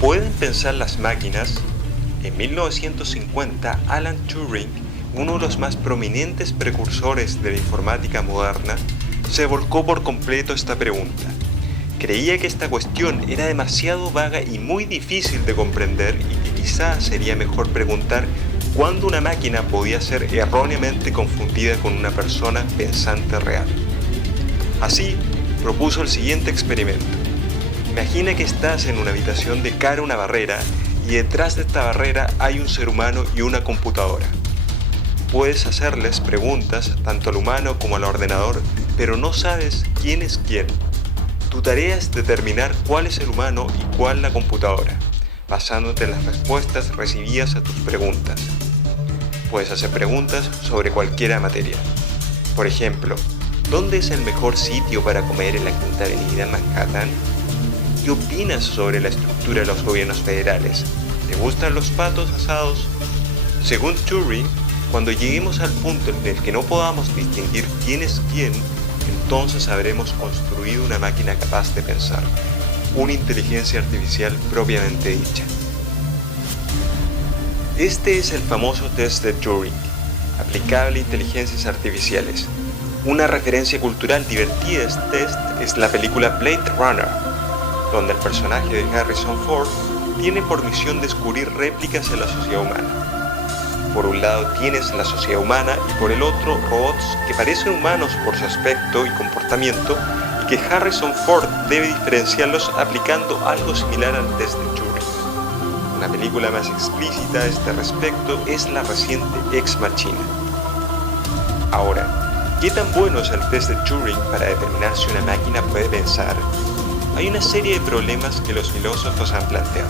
¿Pueden pensar las máquinas? En 1950, Alan Turing, uno de los más prominentes precursores de la informática moderna, se volcó por completo esta pregunta. Creía que esta cuestión era demasiado vaga y muy difícil de comprender y que quizá sería mejor preguntar cuándo una máquina podía ser erróneamente confundida con una persona pensante real. Así, propuso el siguiente experimento. Imagina que estás en una habitación de cara a una barrera y detrás de esta barrera hay un ser humano y una computadora. Puedes hacerles preguntas tanto al humano como al ordenador, pero no sabes quién es quién. Tu tarea es determinar cuál es el humano y cuál la computadora, basándote en las respuestas recibidas a tus preguntas. Puedes hacer preguntas sobre cualquier materia. Por ejemplo, ¿dónde es el mejor sitio para comer en la Quinta Avenida en Manhattan? ¿Qué opinas sobre la estructura de los gobiernos federales? ¿Te gustan los patos asados? Según Turing, cuando lleguemos al punto en el que no podamos distinguir quién es quién, entonces habremos construido una máquina capaz de pensar, una inteligencia artificial propiamente dicha. Este es el famoso test de Turing, aplicable a inteligencias artificiales. Una referencia cultural divertida de este test es la película Blade Runner, donde el personaje de Harrison Ford tiene por misión descubrir réplicas en la sociedad humana. Por un lado tienes la sociedad humana y por el otro robots que parecen humanos por su aspecto y comportamiento y que Harrison Ford debe diferenciarlos aplicando algo similar al test de Turing. Una película más explícita a este respecto es la reciente Ex Machina. Ahora, ¿qué tan bueno es el test de Turing para determinar si una máquina puede pensar? Hay una serie de problemas que los filósofos han planteado.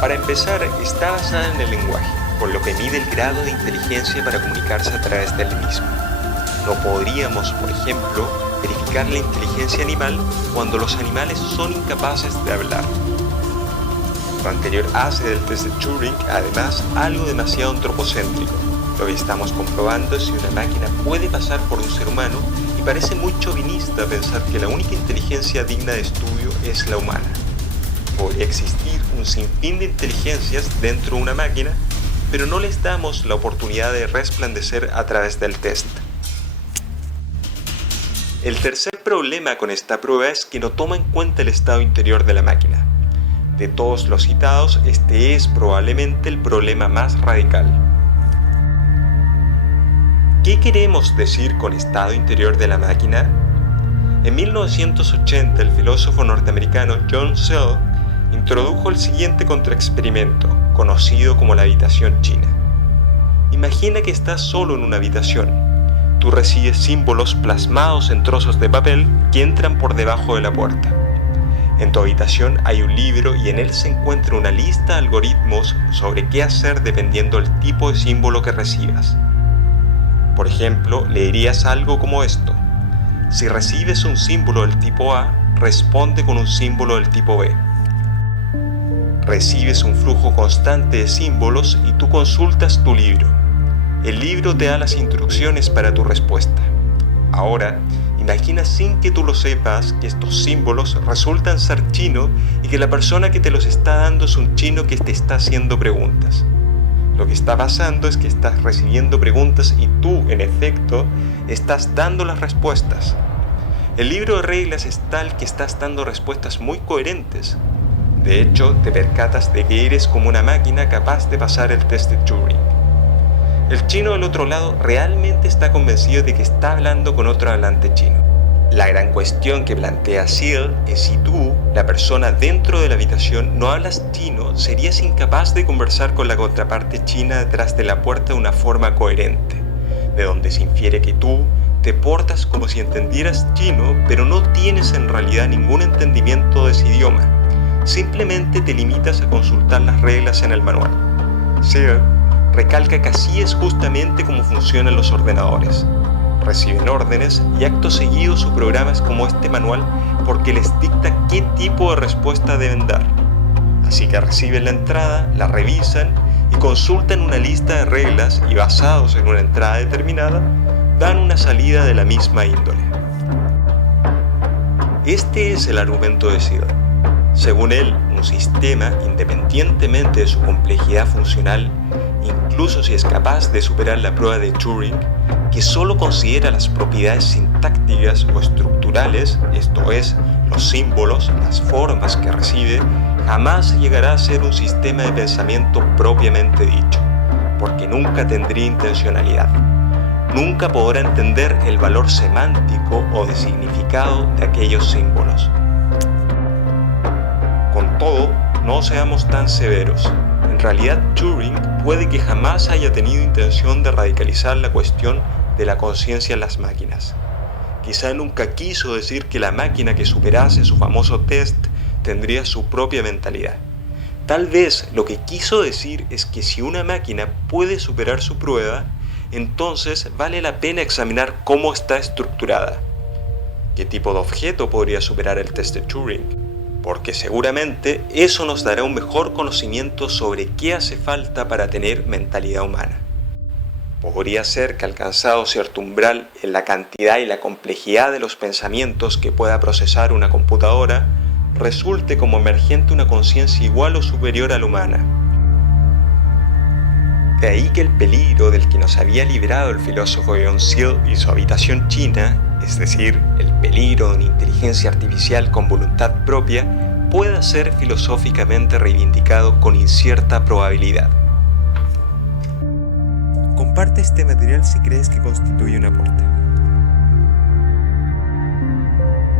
Para empezar, está basada en el lenguaje, por lo que mide el grado de inteligencia para comunicarse a través del mismo. No podríamos, por ejemplo, verificar la inteligencia animal cuando los animales son incapaces de hablar. Lo anterior hace del test de Turing, además, algo demasiado antropocéntrico. Lo que estamos comprobando es si una máquina puede pasar por un ser humano y parece muy chauvinista pensar que la única inteligencia digna de estudio es la humana. Podría existir un sinfín de inteligencias dentro de una máquina, pero no les damos la oportunidad de resplandecer a través del test. El tercer problema con esta prueba es que no toma en cuenta el estado interior de la máquina. De todos los citados, este es probablemente el problema más radical. ¿Qué queremos decir con estado interior de la máquina? En 1980, el filósofo norteamericano John Searle introdujo el siguiente contraexperimento, conocido como la habitación china. Imagina que estás solo en una habitación. Tú recibes símbolos plasmados en trozos de papel que entran por debajo de la puerta. En tu habitación hay un libro y en él se encuentra una lista de algoritmos sobre qué hacer dependiendo del tipo de símbolo que recibas. Por ejemplo, leerías algo como esto: si recibes un símbolo del tipo A, responde con un símbolo del tipo B. Recibes un flujo constante de símbolos y tú consultas tu libro. El libro te da las instrucciones para tu respuesta. Ahora, imagina sin que tú lo sepas que estos símbolos resultan ser chino y que la persona que te los está dando es un chino que te está haciendo preguntas. Lo que está pasando es que estás recibiendo preguntas y tú, en efecto, estás dando las respuestas. El libro de reglas es tal que estás dando respuestas muy coherentes. De hecho, te percatas de que eres como una máquina capaz de pasar el test de Turing. El chino del otro lado realmente está convencido de que está hablando con otro hablante chino. La gran cuestión que plantea Searle es si tú, la persona dentro de la habitación, no hablas chino, serías incapaz de conversar con la contraparte china detrás de la puerta de una forma coherente, de donde se infiere que tú te portas como si entendieras chino, pero no tienes en realidad ningún entendimiento de ese idioma. Simplemente te limitas a consultar las reglas en el manual. Searle recalca que así es justamente como funcionan los ordenadores. Reciben órdenes y acto seguido su programa es como este manual porque les dicta qué tipo de respuesta deben dar. Así que reciben la entrada, la revisan y consultan una lista de reglas y basados en una entrada determinada, dan una salida de la misma índole. Este es el argumento de Searle. Según él, un sistema, independientemente de su complejidad funcional, incluso si es capaz de superar la prueba de Turing, que solo considera las propiedades sintácticas o estructurales, esto es, los símbolos, las formas que recibe, jamás llegará a ser un sistema de pensamiento propiamente dicho, porque nunca tendría intencionalidad. Nunca podrá entender el valor semántico o de significado de aquellos símbolos. Con todo, no seamos tan severos. En realidad, Turing puede que jamás haya tenido intención de radicalizar la cuestión de la conciencia en las máquinas. Quizá nunca quiso decir que la máquina que superase su famoso test tendría su propia mentalidad. Tal vez lo que quiso decir es que si una máquina puede superar su prueba, entonces vale la pena examinar cómo está estructurada. ¿Qué tipo de objeto podría superar el test de Turing? Porque seguramente eso nos dará un mejor conocimiento sobre qué hace falta para tener mentalidad humana. Podría ser que alcanzado cierto umbral en la cantidad y la complejidad de los pensamientos que pueda procesar una computadora, resulte como emergente una conciencia igual o superior a la humana. De ahí que el peligro del que nos había librado el filósofo John Searle y su habitación china, es decir, el peligro de una inteligencia artificial con voluntad propia, pueda ser filosóficamente reivindicado con incierta probabilidad. Comparte este material si crees que constituye un aporte.